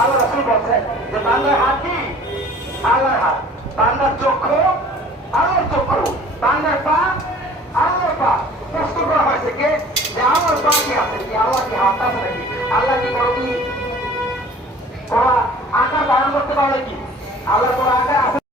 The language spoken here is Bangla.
আল্লাহ রাসূল বলেন যে বান্দার হাত কি আল্লাহর হাত, বান্দার চক্ষু আল্লাহর চক্ষু, বান্দার পা আল্লাহর পা। প্রশ্ন করা হয়েছে কে যে আল্লাহর পা কি আছে, যে আল্লাহ কি হাত আছে নাকি, আল্লাহ কি কোনো কি আকার ধারণ করতে পারে নাকি, আল্লাহ কোনো আকার আছে?